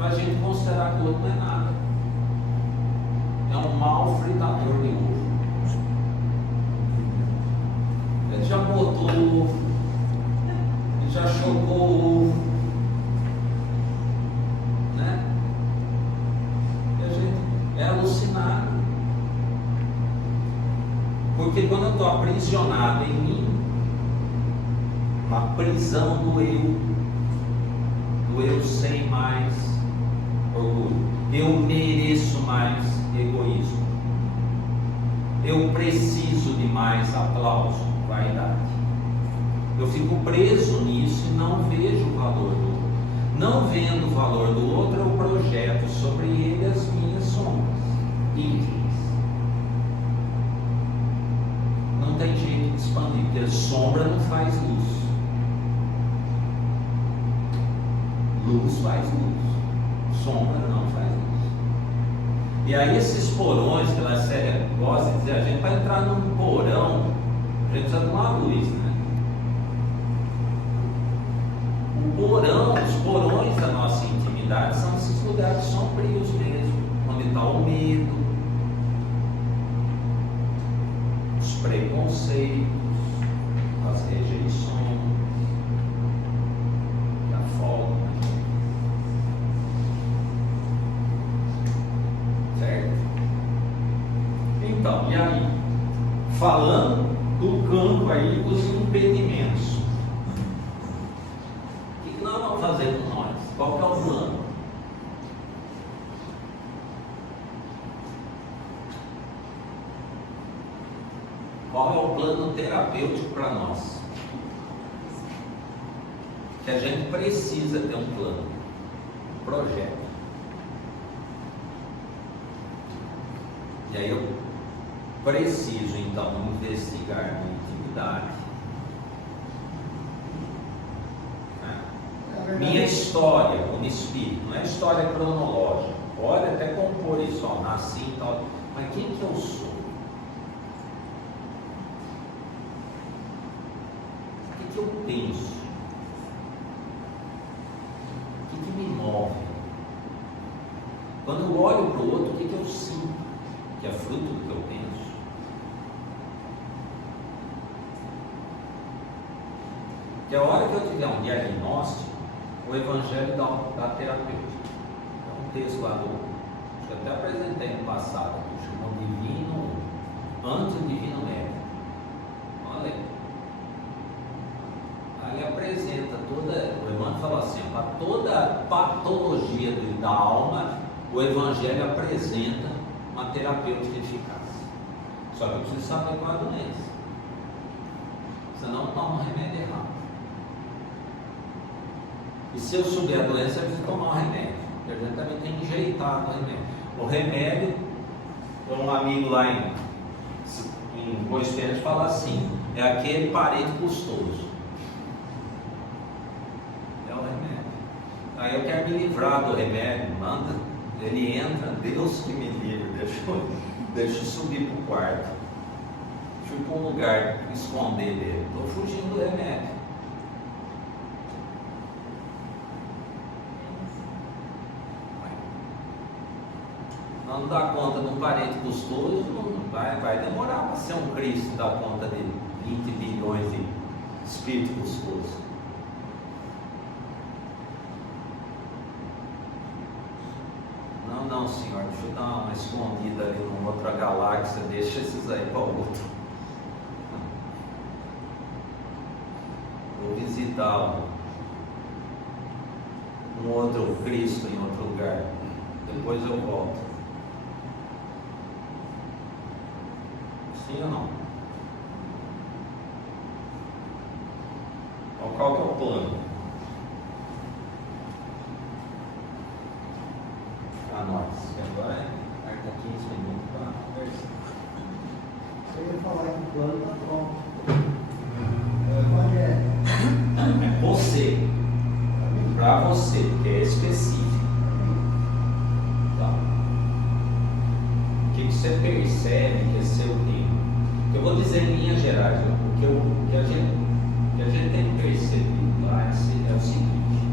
para a gente considerar que o outro não é nada. É um mau fritador de ovo. Ele já botou o ovo, ele já chocou o ovo, né? E a gente é alucinado. Porque quando eu estou aprisionado em mim, na prisão do eu sem mais orgulho, eu mereço mais egoísmo, eu preciso de mais aplauso, vaidade. Eu fico preso nisso e não vejo o valor do outro. Não vendo o valor do outro, eu projeto sobre ele as minhas sombras íntimas. Não tem jeito de expandir, porque sombra não faz luz. Luz faz luz, sombra não faz luz. E aí esses porões que ela gosta de dizer, a gente vai entrar num porão, a gente precisa de uma luz, né? O porão, os porões da nossa intimidade são esses lugares sombrios mesmo, onde está o medo, os preconceitos, as rejeições, a folga. Certo? Então, e aí? Falando do campo aí dos impedimentos. O que nós vamos fazer com nós? Qual que é o plano? Qual é o plano terapêutico para nós? Que a gente precisa ter um plano, um projeto. E aí eu preciso então investigar minha intimidade, né? Minha história como espírito, não é história cronológica. Pode até compor isso, ó, nasci e tal, mas quem que eu sou? O que eu penso? O que me move? Quando eu olho para o outro, o que eu sinto? Que é fruto do que eu penso. Que a hora que eu tiver um diagnóstico, o Evangelho da terapêutica. É um texto lá acho que eu até apresentei no passado, que chamou Divino, Anti-Divino Médico. Olha aí. Aí ele apresenta toda, o Emmanuel fala assim, para toda patologia da alma, o Evangelho apresenta uma terapêutica eficaz. Só que eu preciso saber qual é a doença. Senão eu tomo um remédio errado. E se eu souber a doença, eu preciso tomar um remédio. Porque a gente também tem enjeitado o remédio. O remédio, um amigo lá em Boa Esperança fala assim, é aquele parente custoso. É o remédio. Aí eu quero me livrar do remédio, manda, ele entra, Deus que me livre, deixa eu subir para o quarto, deixa eu ir para um lugar esconder dele, estou fugindo do remédio. Não dá conta de um parente custoso, vai demorar para ser um Cristo dar conta de 20 bilhões de espírito custoso. Não, senhor, deixa eu dar uma escondida ali numa outra galáxia, deixa esses aí para o outro. Vou visitar um outro Cristo em outro lugar, depois eu volto. Sim ou não? Então, qual que é o plano? Para nós, que agora marca 15 minutos para conversar. Você ia falar que o plano está pronto. É você, para você, que é específico. Tá. O que você percebe que é seu tempo? Eu vou dizer em linhas gerais, o que a gente tem percebido lá é o seguinte: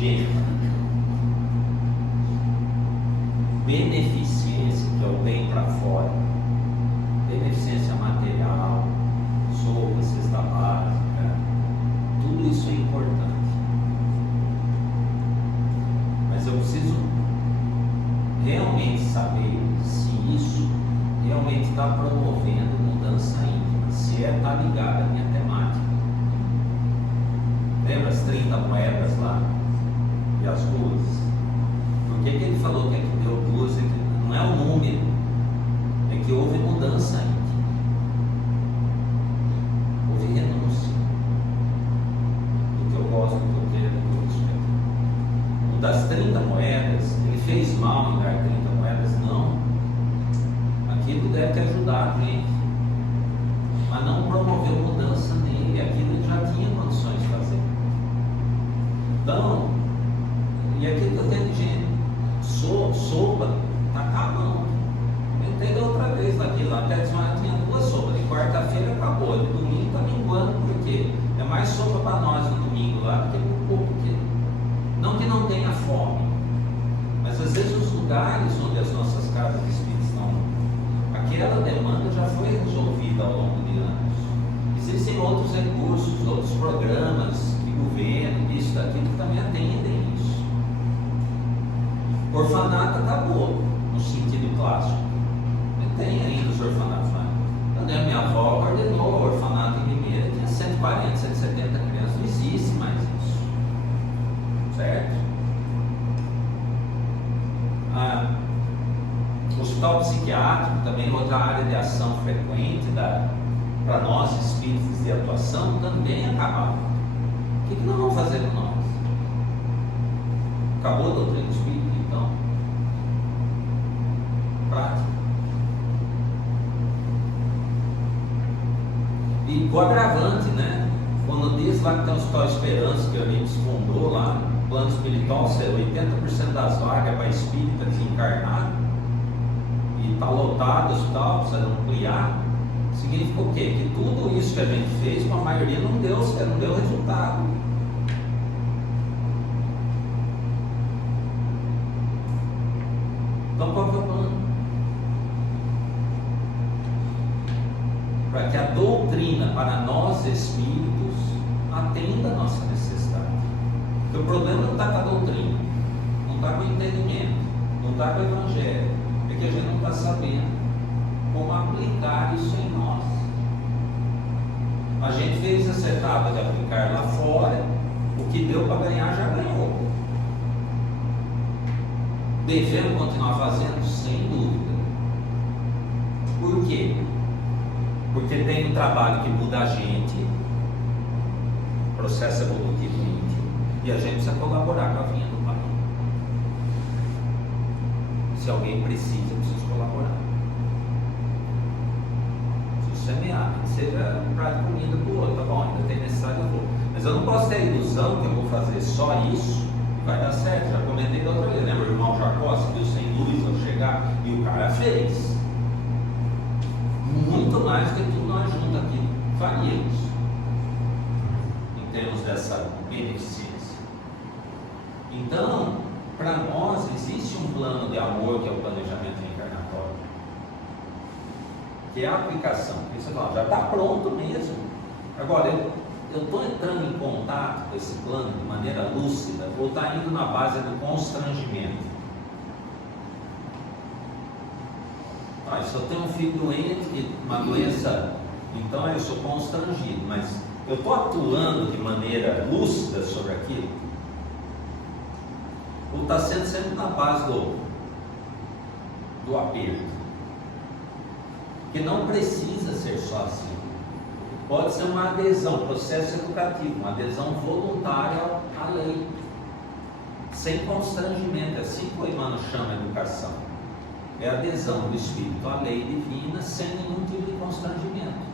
de beneficência, que é o bem para fora, beneficência material, sopa, cesta básica, tudo isso é importante. Mas eu preciso realmente saber se isso realmente está promovendo mudança íntima, se está ligado à minha temática. Lembra as 30 moedas lá e as duas? Por que ele falou que aqui deu duas? Não é o número, é que houve mudança íntima, houve renúncia do que eu gosto, do que eu quero, do que eu respeito. Um das 30 moedas, ele fez mal em dar 30 moedas? Não. Aquilo deve ter ajudado a gente, mas não promoveu mudança nele. Aquilo ele já tinha condições de fazer. Então, e aquilo que eu tenho de gente, sopa, está acabando. Eu entendo outra vez naquilo, até de semana tinha 2 sopas, de quarta-feira acabou, de domingo está minguando, por quê? É mais sopa para nós no domingo lá do que um pouco, porque não que não tenha fome, mas às vezes os lugares onde as nossas casas de espírito estão, aquela demanda já foi resolvida ao longo de anos. Existem outros recursos, outros programas que governo, isso, daquilo, que também atendem isso. O orfanato acabou, no sentido clássico. Tem ainda os orfanatos lá. Quando minha avó coordenou o orfanato em Limeira, tinha 140, 170 crianças, não existe mais isso. Certo? O hospital psiquiátrico também é outra área de ação frequente para nós espíritos de atuação, também acabaram. O que nós vamos fazer com nós? Acabou a doutrina espírita, então? Prática. E o agravante, né? Quando diz lá que tem o Hospital Esperança, que a gente fundou lá, no plano espiritual, 80% das vagas para espírita desencarnado, e está lotado o hospital, precisa ampliar. Significa o quê? Que tudo isso que a gente fez, com a maioria não deu resultado. Então qual que é o plano? Para que a doutrina para nós espíritos atenda a nossa necessidade. Porque o problema não está com a doutrina, não está com o entendimento, não está com o evangelho, é que a gente não está sabendo como aplicar isso em nós. A gente fez essa etapa de aplicar lá fora, o que deu para ganhar já ganhou. Devemos continuar fazendo? Sem dúvida. Por quê? Porque tem um trabalho que muda a gente, processo evolutivo íntimo, e a gente precisa colaborar com a vinha do Pai. Se alguém precisa, eu preciso colaborar. Preciso semear, que seja um prato de comida para o outro, tá bom? Ainda tem necessidade, eu vou. Mas eu não posso ter a ilusão que eu vou fazer só isso e vai dar certo. Já comentei da outra vez, lembra o irmão Jacó, se viu sem luz ao chegar, e o cara fez. Muito mais do que tudo nós juntos aqui faríamos, em termos dessa beneficência. Então, para nós, existe um plano de amor que é o planejamento reencarnatório, que é a aplicação. Isso já está pronto mesmo. Agora, eu estou entrando em contato com esse plano de maneira lúcida, ou está indo na base do constrangimento? Se eu tenho um filho doente, uma doença, então eu sou constrangido, mas eu estou atuando de maneira lúcida sobre aquilo? Ou está sendo sempre na base do aperto? Porque não precisa ser só assim. Pode ser uma adesão, processo educativo, uma adesão voluntária à lei, sem constrangimento. É assim que o Emmanuel chama a educação. É a adesão do Espírito à lei divina sem nenhum tipo de constrangimento.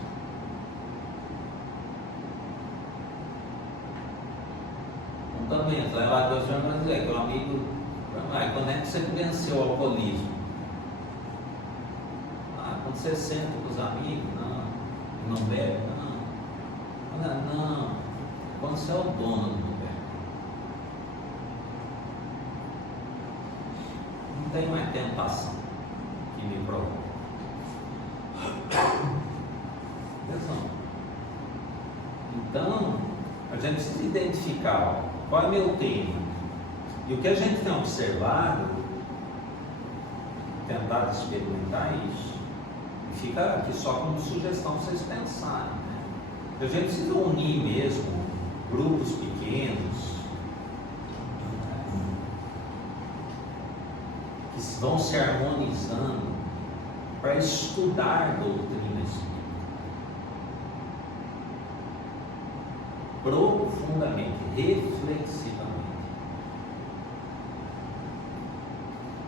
Então também, lá Deus vai dizer que o amigo, quando é que você venceu o alcoolismo? Quando você senta com os amigos, não bebe, não. Quando você é o dono do bebe. tem mais tentação que me provoca. Então, a gente precisa identificar qual é meu tema. E o que a gente tem observado, tentado experimentar isso, e fica aqui só como sugestão para vocês pensarem, né? A gente precisa unir mesmo grupos pequenos, que vão se harmonizando para estudar doutrina espírita profundamente, reflexivamente.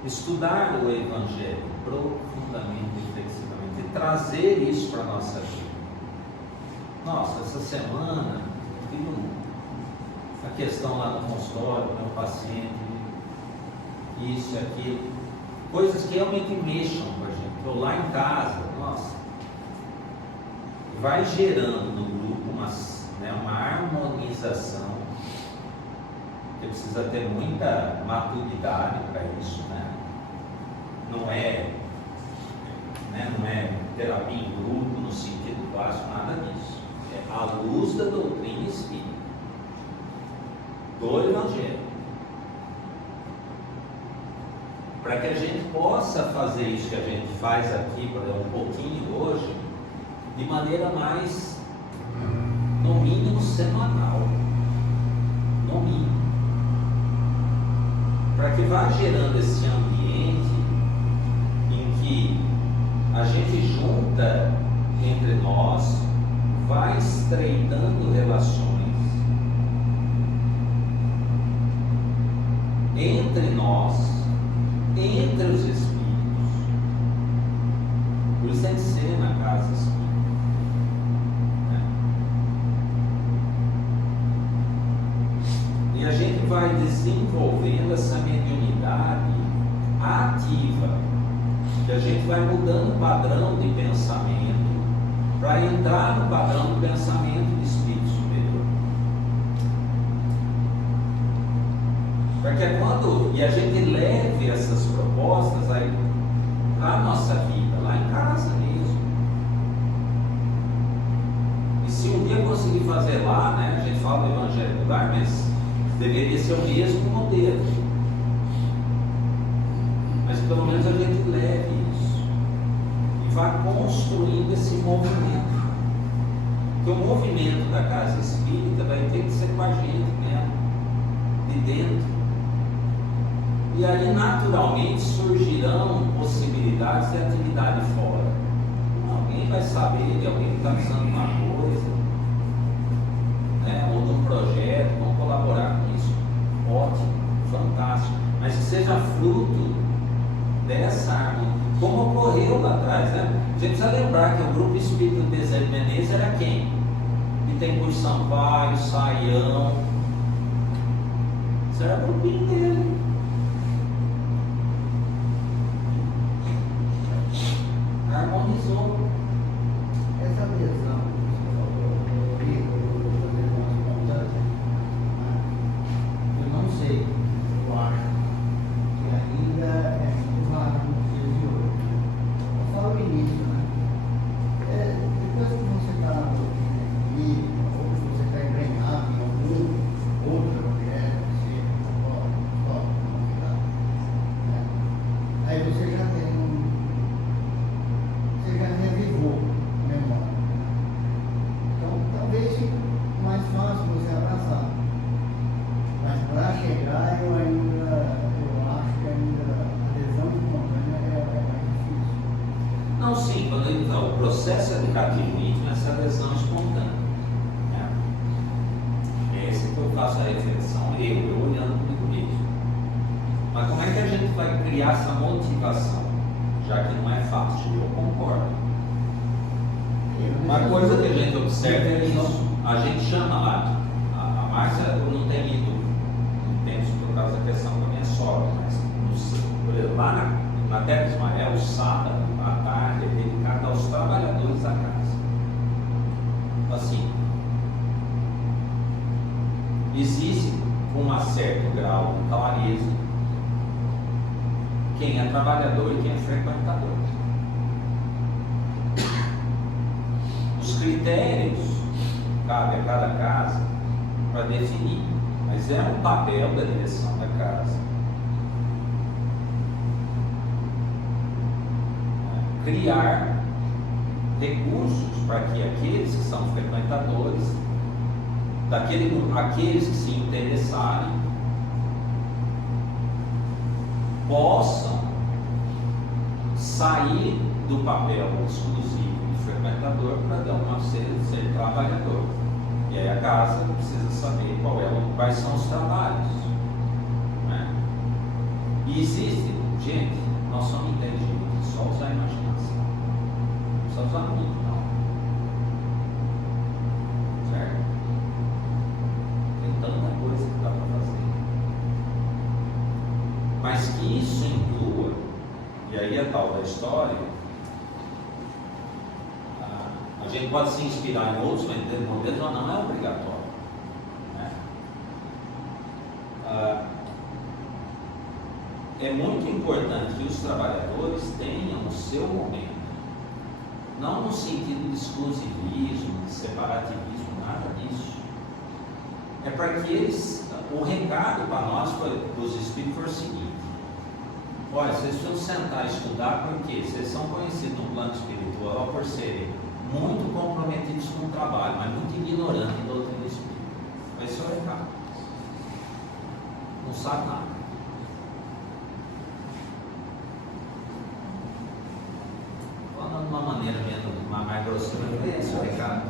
Estudar o Evangelho profundamente, reflexivamente, e trazer isso para a nossa vida. Nossa, essa semana tive a questão lá no consultório, meu paciente, isso e aquilo, coisas que realmente mexam com a gente. Estou lá em casa, nossa, vai gerando no grupo uma harmonização, que precisa ter muita maturidade para isso, né? Não é terapia em grupo no sentido clássico, nada disso. É à luz da doutrina espírita, do Evangelho, para que a gente possa fazer isso que a gente faz aqui, por exemplo, um pouquinho hoje, de maneira mais, no mínimo, semanal, no mínimo, para que vá gerando esse ambiente em que a gente junta entre nós, vai estreitando relações entre nós, entre os espíritos. Por isso tem que ser na casa espírita, né? E a gente vai desenvolvendo essa mediunidade ativa, que a gente vai mudando o padrão de pensamento para entrar no padrão de pensamento do espírito superior. Para que quando a gente leve essas propostas aí à nossa vida, lá em casa mesmo. E se um dia conseguir fazer lá, né, a gente fala do Evangelho do Lar, mas deveria ser o mesmo modelo. Mas pelo menos a gente leve isso e vá construindo esse movimento. Porque o movimento da casa espírita vai ter que ser com a gente mesmo, de dentro. E aí naturalmente surgirão possibilidades de atividade fora. Alguém vai saber de alguém que está precisando de uma coisa, né, ou de um projeto, vão colaborar com isso. Ótimo, fantástico. Mas que seja fruto dessa harmonia, como ocorreu lá atrás, né? A gente precisa lembrar que o grupo espírita do Bezerra Menezes era quem? Bittencourt Sampaio, Saião. Isso era o grupinho dele. Harmonizou. Essa adesão que você falou, eu não sei, eu acho que ainda é muito raro no dia de hoje. Eu falo o início, né? Depois que você está na doutrina aqui, ou que você está embrenhado em algum outro objeto, aí você já tem você já revivou a memória. Então, talvez fique mais fácil você abraçar. Mas para chegar, eu acho que ainda a adesão espontânea é mais difícil. Não, sim, quando o processo educativo íntimo é essa adesão espontânea, né? É esse que eu faço a reflexão, eu olhando comigo mesmo. Mas como é que a gente vai criar essa motivação? Já que não é fácil, eu concordo. Uma coisa que a gente observa é isso. A gente chama lá, a Márcia não tem ido no tempo por causa da questão da minha sogra, mas lá na Terra de Ismael, o sábado, à tarde, é dedicado aos trabalhadores da casa. Assim, existe com um certo grau de clareza quem é trabalhador e quem é frequentador. Os critérios cabe a cada casa para definir, mas é um papel da direção da casa criar recursos para que aqueles que são frequentadores, aqueles que se interessarem, possam sair do papel exclusivo de frequentador para ser trabalhador. E aí a casa precisa saber quais são os trabalhos, né? E existe, gente, nós somos inteligentes, só usar a imaginação. Não precisa usar muito, não. Certo? Tem tanta coisa que dá para fazer. Mas que isso inclua, e aí a tal da história, a gente pode se inspirar em outros modelos, mas não é obrigatório, né? É muito importante que os trabalhadores tenham o seu momento, não no sentido de exclusivismo, de separativismo, nada disso. É para que eles, o recado para nós dos Espíritos foi o seguinte: olha, vocês precisam sentar e estudar, porque vocês são conhecidos no plano espiritual por serem muito comprometidos com o trabalho, mas muito ignorantes em doutrina espírita. Esse é o recado. Não sabe nada. Falando de uma maneira mais grosseira, esse é o recado.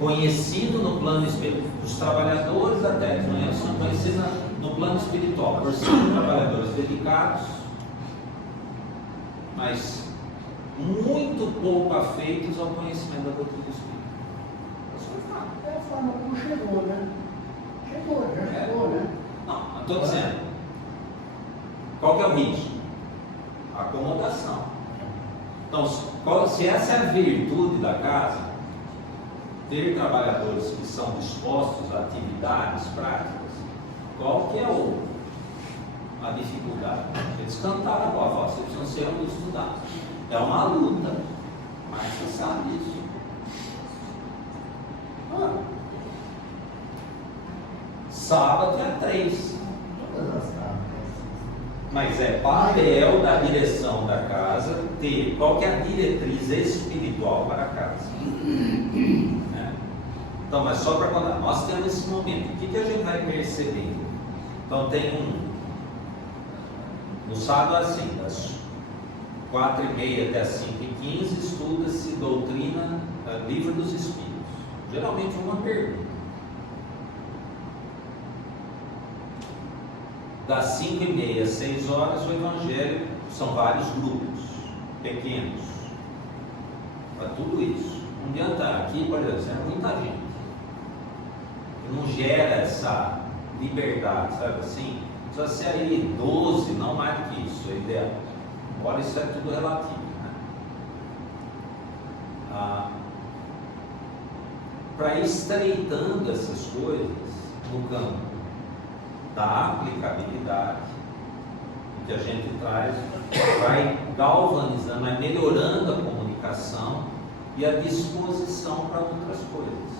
Conhecido no plano espiritual. Os trabalhadores da técnica são conhecidos no plano espiritual por serem trabalhadores dedicados, mas muito pouco afeitos ao conhecimento da doutrina espírita. É a forma como chegou, né? Chegou, né? Não, estou dizendo. Qual que é o ritmo? Acomodação. Então, se essa é a virtude da casa, ter trabalhadores que são dispostos a atividades práticas, qual que é a dificuldade? Eles cantaram agora, falaram, vocês precisam ser onde estudar. É uma luta, mas você sabe disso. Sábado é 3. Todas as casas. Mas é papel da direção da casa ter qual que é a diretriz espiritual para a casa. Né? Então, mas só para contar, nós temos esse momento. O que a gente vai perceber? Então tem no sábado assim, das 4h30 até as 5h15, estuda-se doutrina, livro dos Espíritos. Geralmente uma pergunta. Das 5h30 às 6 horas, o Evangelho são vários grupos, pequenos, para tudo isso. Não adianta aqui, por exemplo, é muita gente. Não gera essa liberdade, sabe assim? Precisa ser aí 12, não mais do que isso, é ideal. Embora isso é tudo relativo, né? Para ir estreitando essas coisas no campo da aplicabilidade, que a gente traz, vai galvanizando, vai melhorando a comunicação e a disposição para outras coisas,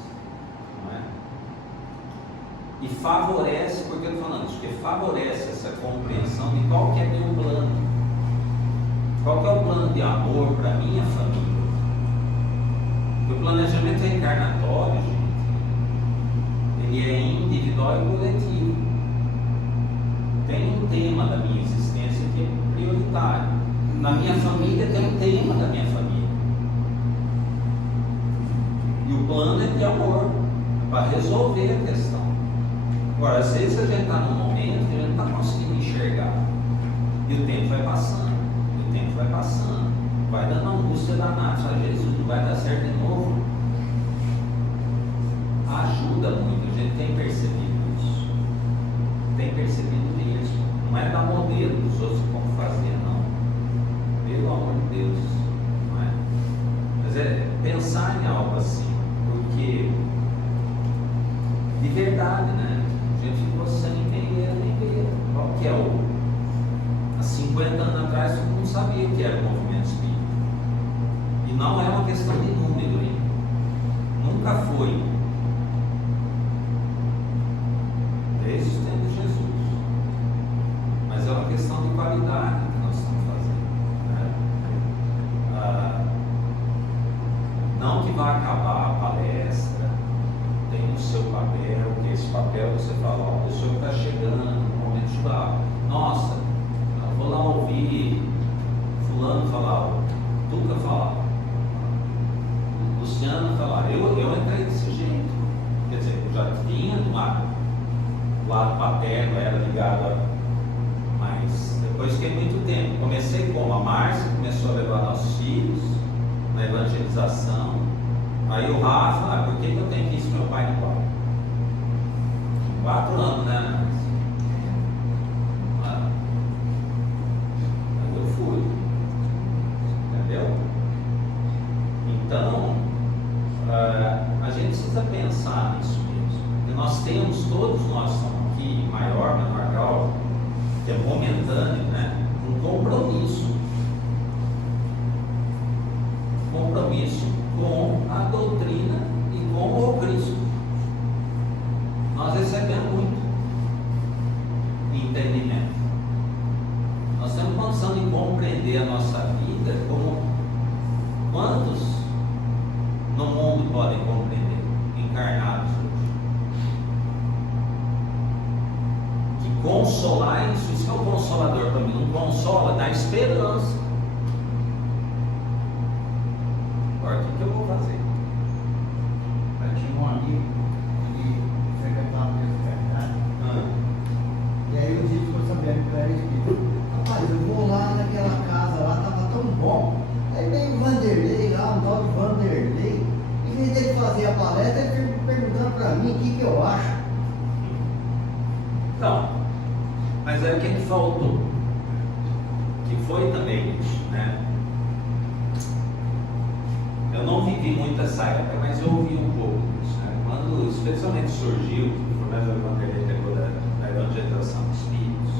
não é? E favorece, por que eu estou falando isso? Porque favorece essa compreensão de qual que é meu plano. Qual que é o plano de amor para a minha família? O planejamento reencarnatório, gente, ele é individual e coletivo. Tem um tema da minha existência que é prioritário. Na minha família tem um tema da minha família. E o plano é de amor, para resolver a questão. Agora, às vezes a gente está num momento que a gente não está conseguindo enxergar. E o tempo vai passando. Vai dando angústia danada. Fala, Jesus, não vai dar certo de novo. Ajuda muito, a gente tem percebido isso. Não é dar modelo dos outros como fazer, não. Pelo amor de Deus. Não é? Mas é pensar em algo assim, porque de verdade, né? A gente ficou sem entender. Qual que é há 50 sabia o que era o movimento espírita. E não é uma questão de número, hein? Nunca foi. Desde os tempos de Jesus. Mas é uma questão de qualidade que nós estamos fazendo, né? Não que vá acabar a palestra, tem o seu papel, que esse papel você fala, ó, a pessoa que está chegando no momento de falar, nossa, eu vou lá ouvir fulano falar, Tuca falar, Luciano falar. Eu entrei desse jeito, quer dizer, eu já tinha do lado paterno, era ligado a, mas depois fiquei muito tempo. Comecei como? A Márcia começou a levar nossos filhos na evangelização. Aí o Rafa, por que eu tenho que ir se meu pai não vai? 4 anos, né, Márcia? Aí eu fui. Entendeu? Então, a gente precisa pensar nisso mesmo. E nós temos, todos nós estamos aqui, em maior, menor grau, que é momentâneo, né? Um compromisso. Compromisso com a doutrina e com o Cristo. Nós recebemos muito entendimento. Nós temos condição de compreender a nossa vida como quantos no mundo podem compreender, encarnados hoje. Que consolar isso é o consolador para mim. Não consola, dá esperança. Agora, o que eu vou fazer? Eu tinha um amigo, ele frequentava a universidade, e aí o dia ficou sabendo que eu era espírita. Rapaz, eu vou lá naquela casa lá, estava tão bom. Aí veio o Vanderlei lá, um tal de Vanderlei, em vez dele fazer a palestra, ele fica perguntando para mim o que eu acho. Então, mas é o que faltou, que foi também isso, né? Eu não vivi muito essa época, mas eu ouvi um pouco disso, né? Quando especialmente surgiu, o professor Vanderlei pegou da evangelização dos espíritos,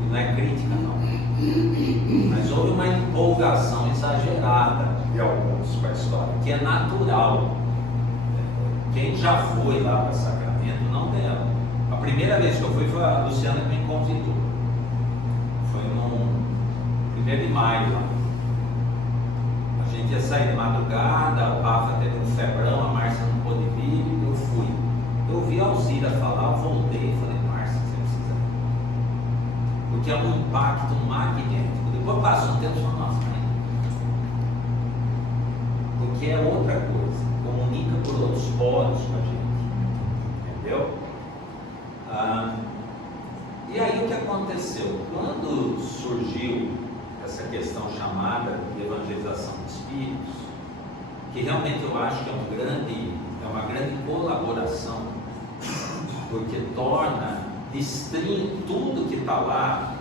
e não é crítica não, mas houve uma empolgação exagerada de alguns para a história, que é natural. Quem já foi lá para Sacramento não dela. A primeira vez que eu fui foi a Luciana que me convidou. Foi no 1º de maio lá. A gente ia sair de madrugada, o Rafa teve um febrão, a Márcia não pôde vir, eu fui. Eu vi a Alzira falar, eu voltei e falei, Márcia, você precisa ir. Porque é um impacto magnético. Depois passa um tempo e fala, nossa, porque é outra coisa, comunica por outros poros com a gente, entendeu? E aí o que aconteceu? Quando surgiu essa questão chamada de evangelização dos espíritos, que realmente eu acho que é uma grande colaboração, porque torna, destrinha tudo que está lá,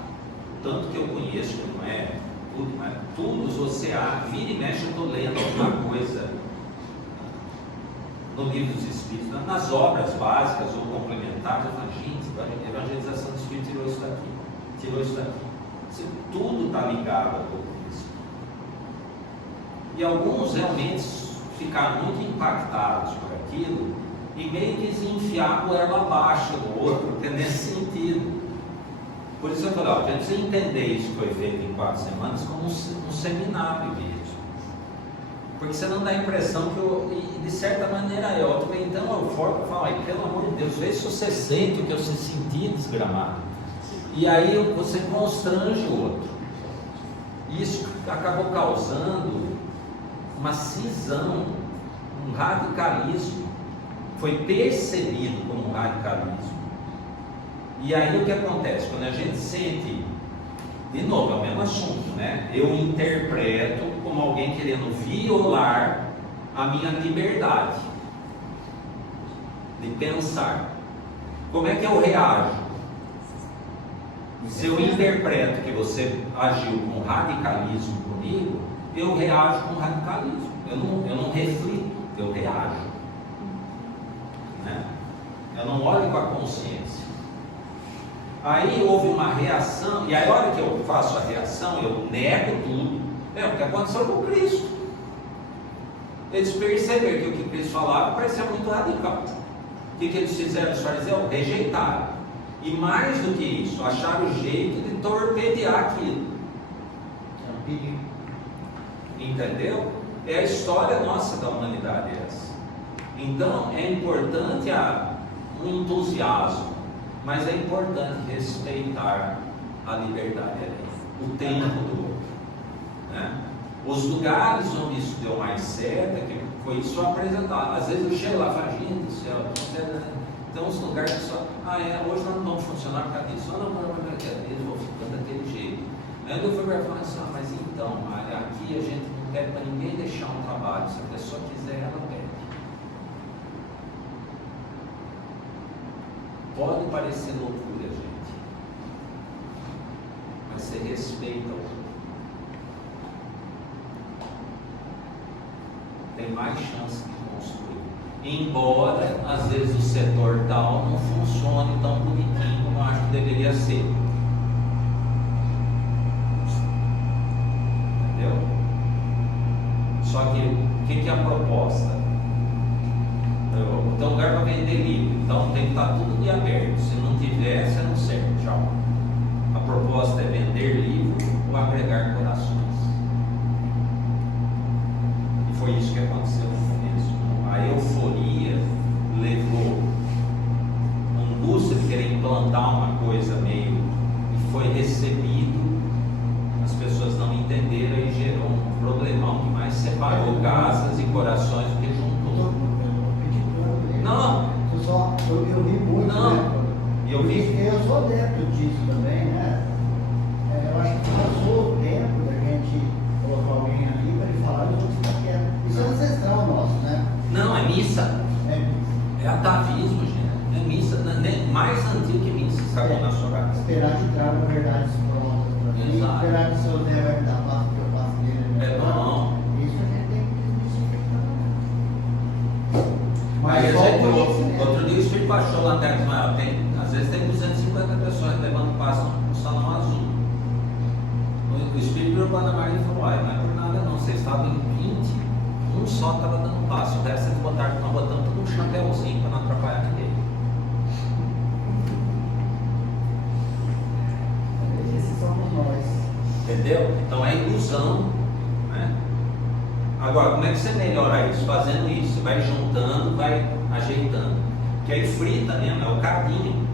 tanto que eu conheço que não é tudo, mas tudo você vira e mexe, eu estou lendo alguma coisa no livro dos Espíritos, nas obras básicas ou complementares. Eu falo, gente, a evangelização dos Espíritos tirou isso daqui. Tudo está ligado a tudo isso. E alguns realmente ficaram muito impactados por aquilo e meio que desenfiar o elo abaixo do outro, porque nesse sentido. Por isso eu falei, a gente precisa entender isso que foi feito em 4 semanas como um seminário mesmo. Porque você não dá a impressão que e de certa maneira é ótimo. Então eu falo, pelo amor de Deus, vê se você sente o que você sentia desgramado. E aí você constrange o outro. Isso acabou causando uma cisão, um radicalismo. Foi percebido como um radicalismo. E aí o que acontece? Quando a gente sente, de novo, é o mesmo assunto, né? Eu interpreto como alguém querendo violar a minha liberdade de pensar. Como é que eu reajo? Se eu interpreto que você agiu com radicalismo comigo, eu reajo com radicalismo. Eu não reflito, eu reajo. Né? Eu não olho com a consciência. Aí houve uma reação, e aí a hora que eu faço a reação, eu nego tudo. É o que aconteceu com Cristo. Eles perceberam que o que Cristo falava parecia muito radical. O que eles fizeram, os fariseus? Rejeitaram. E mais do que isso, acharam o jeito de torpedear aquilo. Entendeu? É a história nossa da humanidade essa. Então é importante um entusiasmo, mas é importante respeitar a liberdade alheia, o tempo do outro, né? Os lugares onde isso deu mais certo, que foi isso apresentado. Às vezes eu chego lá e falo, gente do céu, tem uns lugares que só, hoje nós não vamos funcionar por causa disso, não vou ficando daquele jeito. Aí eu fui para falar assim, mas então, aqui a gente não pede para ninguém deixar um trabalho, se a pessoa quiser, ela pede. Pode parecer loucura, gente, mas você respeita o outro. Tem mais chance de construir. Embora, às vezes, o setor tal não funcione tão bonitinho como eu acho que deveria ser. Entendeu? Só que, o que é a proposta? Tem um lugar para vender livro, então tem que estar tudo de aberto. Se não tiver, você não serve. Tchau. A proposta é vender livro ou agregar corações. E foi isso que aconteceu no começo. A euforia levou a angústia de querer implantar uma coisa meio, e foi recebido, as pessoas não entenderam e gerou um problemão que mais separou casas e corações do que juntou. Não, eu vi muito, não, né? Eu sou adepto disso também, né? Eu acho que passou o tempo da gente colocar alguém ali para ele falar e os outros ficar quietos. Isso é ancestral nosso, né? não, é missa. É atavismo, gente. É missa, mais antigo que missa, sabe, na sua casa. Esperar que traga verdades prontas para mim. Exato. Esperar que o seu Zé vai me dar passo que eu passo dele. É bom. Isso a gente tem que desmistificar. Aí a só gente, conhecimento. outro dia o Espírito baixou lá até Ismael, às vezes tem 250 pessoas levando passo no salão azul. O Espírito virou para a Ana Maria e falou, não é por nada não, vocês estavam em 20, um só estava dando passo, o resto eles botaram, nós botamos todo um chapéuzinho para não atrapalhar ninguém. Esses somos nós. Entendeu? Então é ilusão, né? Agora, como é que você melhora isso? Fazendo isso, você vai juntando, vai ajeitando. Que aí frita mesmo, é o caminho.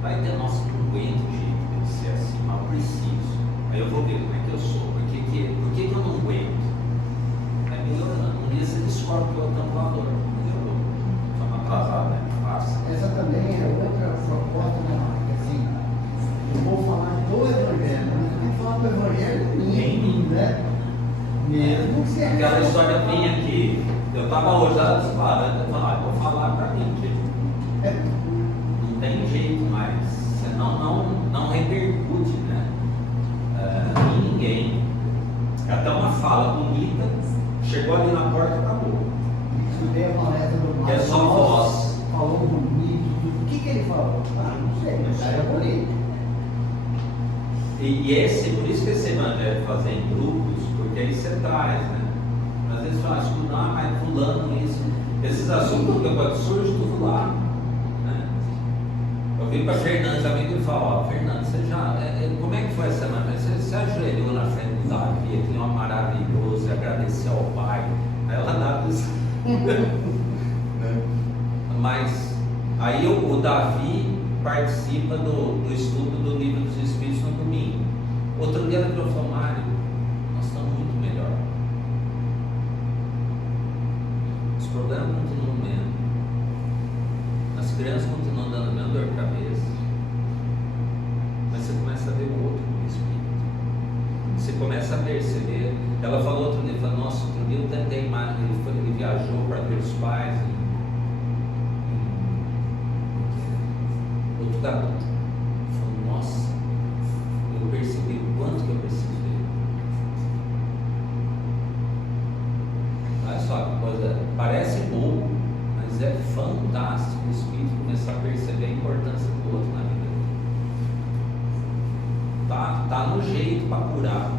Vai ter, nossa, não aguento o jeito de ser assim, mas eu preciso. Aí eu vou ver como é que eu sou, por que eu não aguento? Vai melhorando. Um dia você descobre que eu tenho valor. Melhorou. Estamos atrasados, né? Passa. Essa também é outra proposta, né, Marco? Assim, eu vou falar do Evangelho, mas também falar do Evangelho em mim, né? Mesmo que seja. Aquela história minha que eu estava hoje disparando, eu falava, vou falar para mim, gente. Não tem jeito mais, você não repercute, né? Em ninguém. Até uma fala bonita, chegou ali na porta e acabou. Escutei a palestra do Marco. É só voz. Falou bonito. O que ele falou? Não sei, mas era bonito. E por isso que esse evangelho fazer em grupos, porque aí você traz, né? Às vezes fala, estudar, mas pulando isso. Esses assuntos quando surge tudo lá. Né? Eu vim para Fernandes, amigo, e falo, Fernandes, você já. Como é que foi essa semana? Você ajoelhou na frente do Davi, aquele homem maravilhoso, e agradeceu ao Pai. Aí ela dá isso. Mas aí o Davi participa do estudo do livro dos Espíritos no domingo. Outro dia ela falou, Mário, nós estamos muito melhor. Os problemas continuam mesmo. As crianças continuam dando a mesma dor de cabeça. Mas você começa a ver o outro no Espírito. Você começa a perceber. Ela falou outro dia, falou, nossa, outro dia eu tentei mais. Ele viajou para ver os pais. Outro garoto falou, nossa, eu percebi o quanto que eu preciso dele. Olha só que coisa, parece bobo, mas é fantástico o Espírito começar a perceber a importância do outro na vida dele. Está no jeito para curar.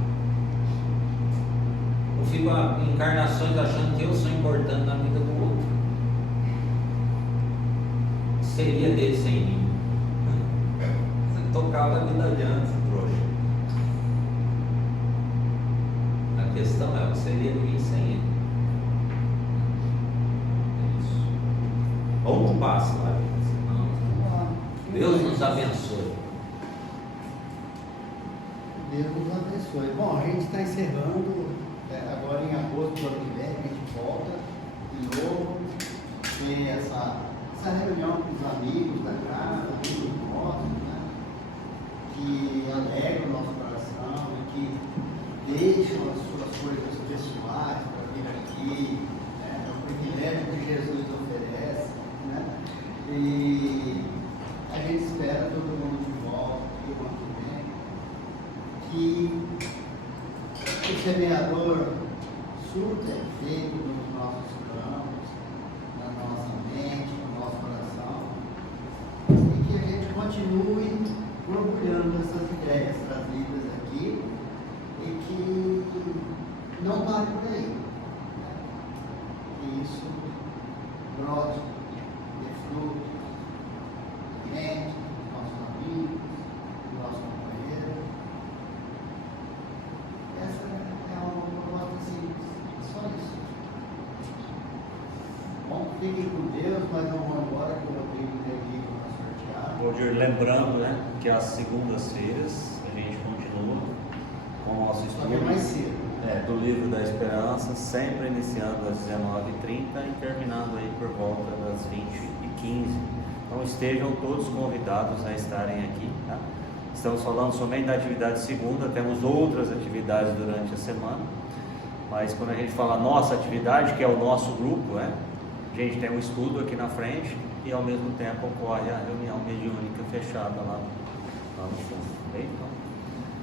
Eu fico em encarnações achando que eu sou importante na vida do outro. Seria dele sem mim. Você tocava a vida adiante, trouxa. A questão é, o que seria de mim sem ele? É isso. Vamos para o passo, lá. Deus nos abençoe. Deus nos abençoe. Bom, a gente está encerrando. Agora em agosto do ano que vem, a gente volta de novo. Tem essa reunião com os amigos da casa, amigos nossos, né? Que alegram o nosso coração e que deixam as suas coisas pessoais para vir aqui. Né? É o privilégio que Jesus oferece. Né? E a gente espera todo mundo de volta aqui o ano que vem. Que o semeador surta efeito nos nossos campos, na nossa mente, no nosso coração, e que a gente continue orgulhando dessas ideias trazidas aqui e que não pare por aí. Né? Que isso brote, dê fruto, na mente, dos nossos amigos, do nosso companheiro. Essa é uma proposta simples, só isso. Bom, fiquem com Deus, mas não vão embora que o Rodrigo tem livro para sortear. Roger, lembrando, né, que às segundas-feiras a gente continua com o nosso Só que é mais cedo. do Livro da Esperança, sempre iniciando às 19h30 e terminando aí por volta das 20h15. Então estejam todos convidados a estarem aqui, tá? Estamos falando somente da atividade segunda, temos outras atividades durante a semana, mas quando a gente fala nossa atividade, que é o nosso grupo, né? A gente tem um estudo aqui na frente e ao mesmo tempo ocorre a reunião mediúnica fechada lá no fundo. Então,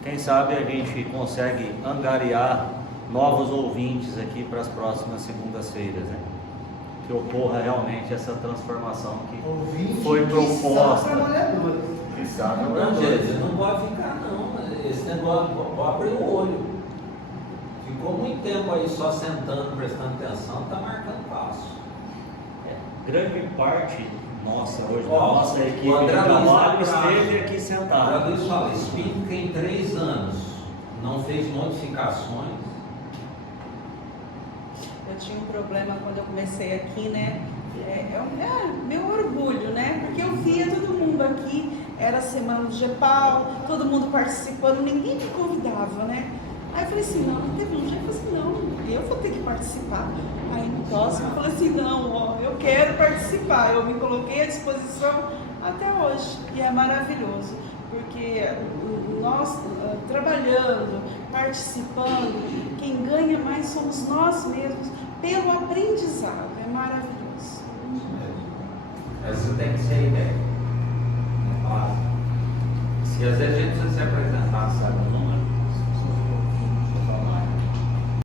quem sabe a gente consegue angariar novos ouvintes aqui para as próximas segundas-feiras, né? Que ocorra realmente essa transformação que Ouvinte foi que proposta. são trabalhadores. Não, gente, não pode ficar não. Esse negócio, pode abrir o olho. Ficou muito tempo aí só sentando, prestando atenção, está marcando passo. Grande parte nossa hoje, da Ó, nossa equipe o de André trabalho Luiz esteve aqui Agora sentado. Luiz fala, espírito que em 3 anos não fez modificações. Eu tinha um problema quando eu comecei aqui, né? Meu orgulho, né? Porque eu via todo mundo aqui, era semana do GEPAL, todo mundo participando, ninguém me convidava, né? Aí eu falei assim, não, teve um dia que eu falei assim, não, eu vou ter que participar. Aí no próximo eu falei assim, não, ó, eu quero participar. Eu me coloquei à disposição até hoje. E é maravilhoso, porque nós trabalhando, participando, quem ganha mais somos nós mesmos pelo aprendizado. É maravilhoso. Isso mesmo. Essa tem que ser a ideia. É básico. Se às vezes a gente precisa se apresentar, sabe o número?